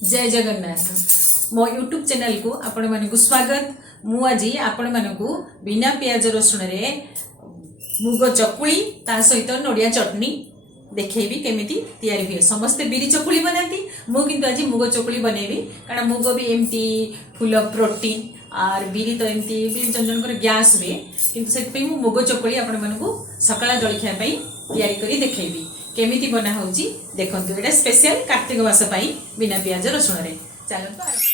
जय जगन्नाथ मो YouTube channel को आपण मानकु स्वागत। मु आज आपण मानकु बिना प्याज रसुण रे मुग चकुली ता सहित नड़िया चटनी देखेबी केमिति तैयारी हुए। समस्ते बिरी चकुली बनाती, मु किंतु आज मुग चकुली बनैबी कारण मुग भी एमती फुल प्रोटीन और बिरी तो एमती भी जन जन गैस हुए, किंतु से मुग चकुली आपण मानकु सकाळ जलखिया पई तैयारी करी देखेबी केमिति बना होउची देखंतु। एटा स्पेशल कार्तिक मास पई बिना प्याज रसुण रे चलंतु आरंभ।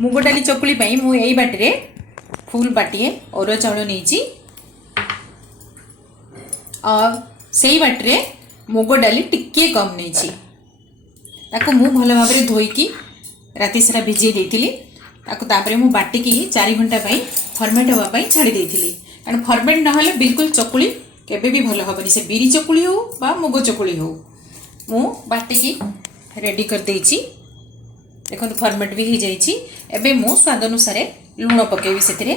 मुग डाली चकुली पई मु एई बाटरे फुल बाटिए अरुआ चाउल नेइची और सही बाटरे मुग डाली टिके कम नहीं ताको मु भल भाव में धोईकी राति सारा भिजे देइथिली। ताको तापरे मु बाटिकी 4 घंटा पई फर्मेट होबा पई छाड़ी देइथिली कारण फर्मेट न होले बिल्कुल चकुली केबे भी भल हबनी। से बिरी चकुली हो बा मुग चकुली हो मु बाटिकी रेडी कर देइची। देखो फर्मेट भी हो जाइए। एबे मु स्वाद अनुसार लूण पकेबी सेतिरे।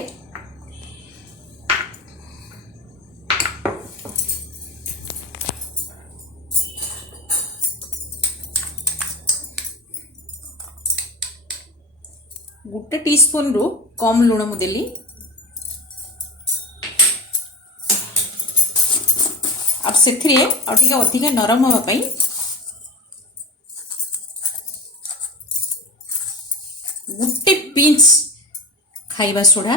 गोटे टीस्पून रु कम लूण मु देली। अब सेथिरे और टिके अधिक नरम होबा पई गोटे पिंच खाइबा सोडा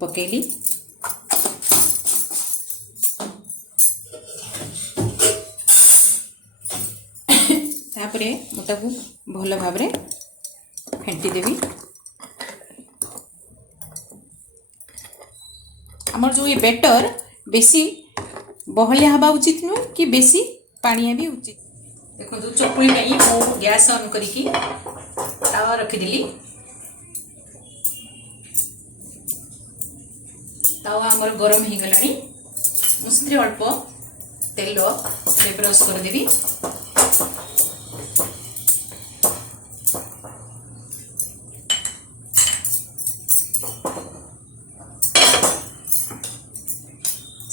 पकेली। तापरे मुताकू भल भाव रे फेंटी देवी। आमर जो ये बेटर बेसी बहलिया हवा उचित नुह कि बेसी पानिया भी उचित। देखो जो चकुली पई मो गैस ऑन करिकी तावा रखीदेली। तावा आमर गरम हो गलानी। मुझे अल्प तेल ब्रश करदेवी।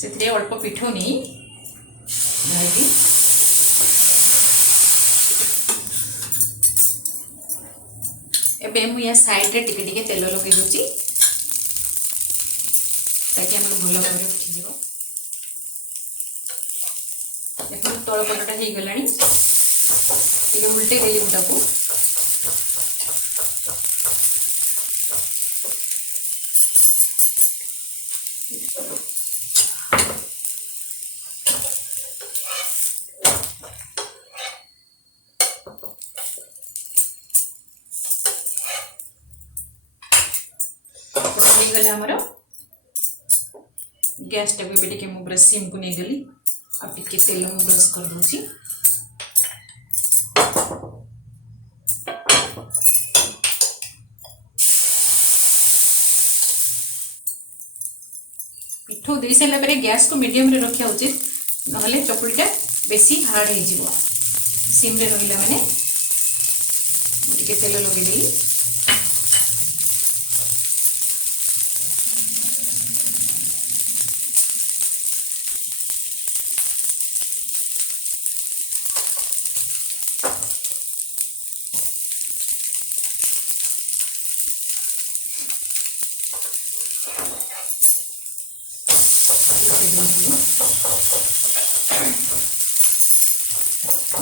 से अल्प पिठो नहीं ढाली एबे मु या साइड रे टिके टिके तेल लगे दूची ताकि हमर भलो भाव रे उठी जीवो। देखो तळ पटटा हे गलानी टिके उल्टे देली मुटाको। गला हमर गैस टा भी टिके मु ब्रश सिम को नहीं गली। अब टिके तेल मु ब्रश कर दूची। पिठो दे सारा पर गैस को मीडियम रे रखा उचित नहले चकुलीटा बेसी हार्ड हो जीवो। सिम रे रहिला माने टिके तेल लगे देली।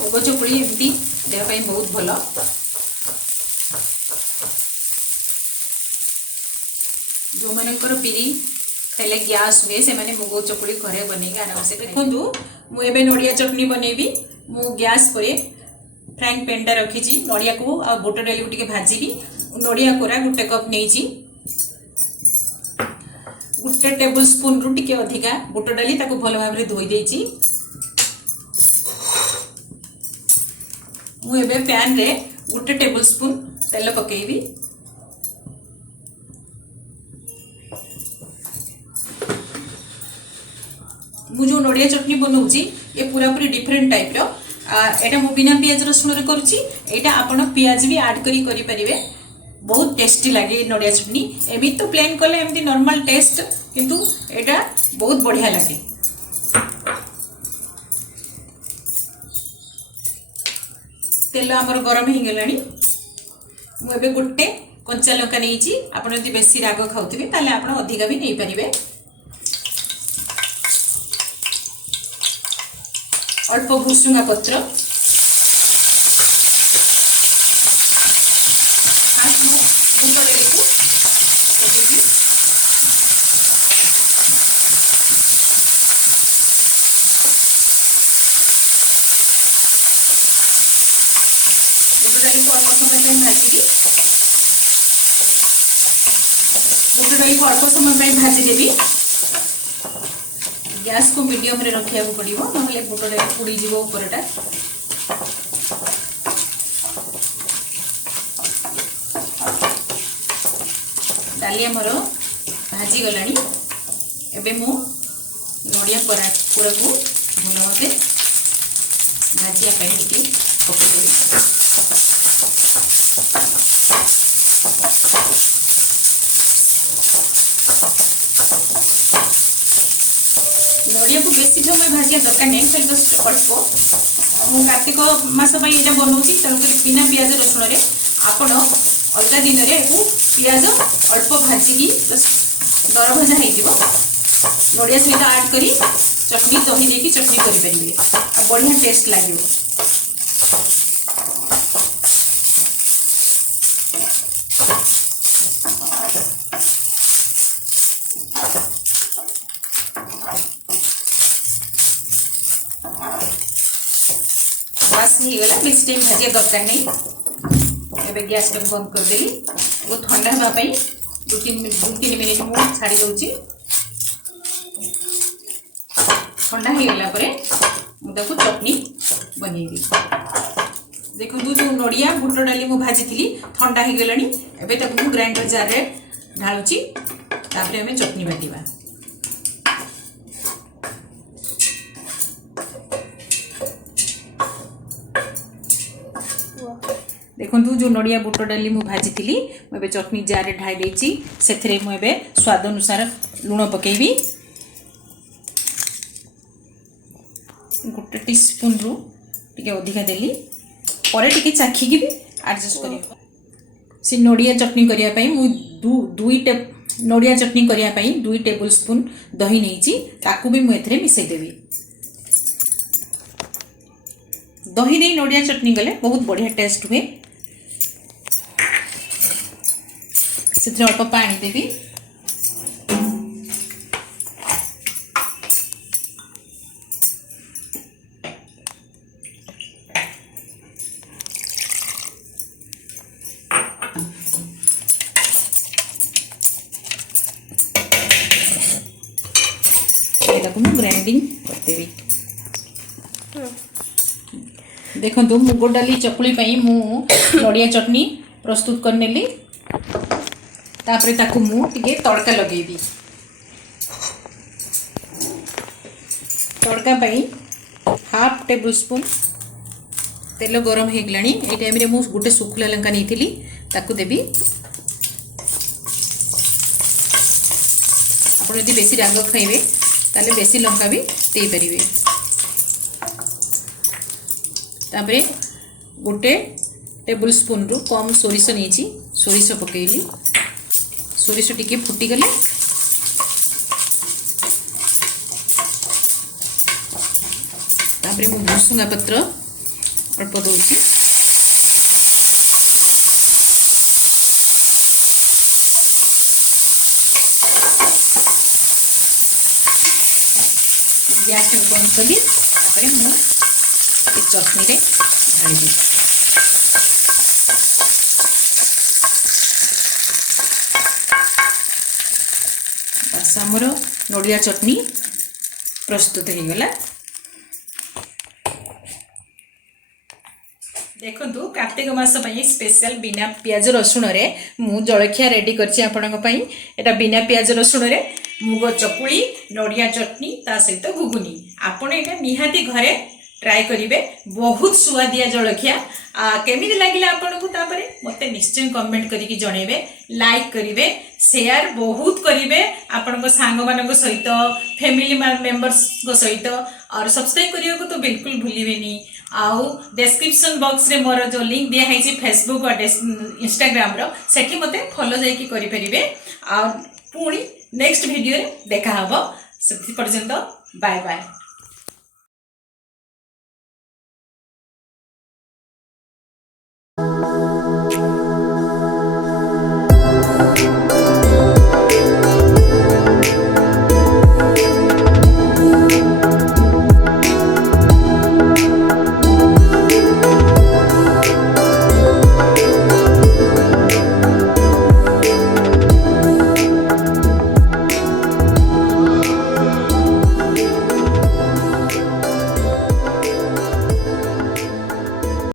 मुग चकुली एमती देह पाई बहुत भल। जो मानकर बिरी खाइले गैस हुए से माने मुग चकुली घरे बनेगी आराम से। देखो मु एबे नड़िया चटनी बनैबी। मु गैस पर फ्राइंग पैन टा रखी नड़िया को आ बुट डाली को टिके भाजीबी। नड़िया कोरा गोटे कप नहीं गोटे टेबल स्पून रु टिके अधिका बुट डाली ताको भल भाव रे धोई देइची। मु एबे पैन रे गोटे टेबल स्पून तेल पकेबी। मु जो नड़िया चटनी बनाऊँगी ये पूरा पूरी डिफरेंट टाइप रो एटा मु बिना पियाज रसुण रे करूची एटा आपण पियाज भी ऐड करी परिबे बहुत टेस्टी लगे नड़िया चटनी एमि तो प्लेन कले एमती नॉर्मल टेस्ट किंतु एटा बहुत बढ़िया लगे तेल आमर गरम हो गलानी मुझे गोटे कंचा लंका नहीं आपड़ यदि बेसी राग खाऊे ताले आप अधिका भी नहीं पारे अल्प भुसुंगा पत्र बुट डाली को अल्प समय भाजीदेवी गैस को मीडियम रे रखिया को पड़िबो नहले बुट डाली पुड़ी जीवो ऊपरटा डाली हमर भाजी गलानी एबे मु नड़िया पूरा को भल मते भाजिया पे टिके पकेदेवी नड़िया को बेसी समय भाजिया दरकार नहीं खाली जस्ट अल्प मु कार्तिक मास यहाँ बनाऊँगी तेणुक बिना पियाज रसुण में आपण अलग दिन में पियाज अल्प भाजिकी दर भजा हो नड़िया सहित ऐड करी चटनी दही देकी चटनी करेंगे बढ़िया टेस्ट लगे गला बेस टाइम भाजिया दरकार नहीं एबे गैस टाइम बंद कर देली वो ठंडा होगा दो तीन मिनट मु छाड़ी दूची ठंडा हो गला परे मुझे चटनी बनईबी देखो जो नड़िया बुट डाली मु भाजी थी ठंडा हो गलानी एबे ताकू ग्राइंडर जार रे ढालुची तापरे हमें चटनी बाटिबा देखो जो नड़िया बुट डाली मु भाजी थी मुझे चटनी जार रे ढाई देची से मुझे स्वाद अनुसार लुण पकेबी गोटे टीस्पून रु टिके अधिका देली परे टिके चाखिकी भी एडजस्ट कर से नड़िया चटनी करने मुई नड़िया चटनी करने 2 टेबल स्पून दही नहीं ताकू भी मुझे मिसईदेवी दही दे नड़िया चटनी गले बहुत बढ़िया टेस्ट हुए से अल्प पानी देवी ग्राइंडिंग करदेवी देखो मुग डाली चकुली मु नड़िया चटनी प्रस्तुत करनेली तापरे ताकू मु टिके तड़का लगेबी तड़का पाई 1/2 टेबल स्पून तेल गरम हो गलानी ए टाइम रे मु गोटे सुखला लंका नहीं ताकू देबी आप यदि बेसी राग खाइबे ताले बेसी लंका भी दे पारिबे तापरे गोटे टेबल स्पून रु कम सोरिष नहीं सोरिष पकेली सोरिष टिके फुटीगले तापरे मु भुसुंगा पत्र अल्प दूची गैस बंद कली मु चटनी रे ढाली बस आमर नड़िया चटनी प्रस्तुत हो गला देखो कार्तिक मास स्पेशल बिना पियाज रसुण रे मु जलखिया रेडी करछि आपनक पई एटा बिना पियाज रसुण रे मुग चकुली नड़िया चटनी ता सहित घुगुनी आपण एटा निहाती घरे ट्राए करिवे बहुत सुआदिया जलखिया केमिति लागिला आपनको तापरे मते निश्चय कमेंट करिकि जणेबे लाइक करिवे शेयर बहुत करिवे आपनको सांग मानको सहित फैमिली मेंबर्स को सहित और सब्सक्राइब करियो को तो बिल्कुल भूलिबेनी आउ डिस्क्रिप्शन बॉक्स रे मोर जो लिंक दिया है फेसबुक और इंस्टाग्राम रो सेठी मते फॉलो जाई कि करि परिबे और पुणी नेक्स्ट वीडियो रे देखा हबो सेति पर्यंत बाय बाय।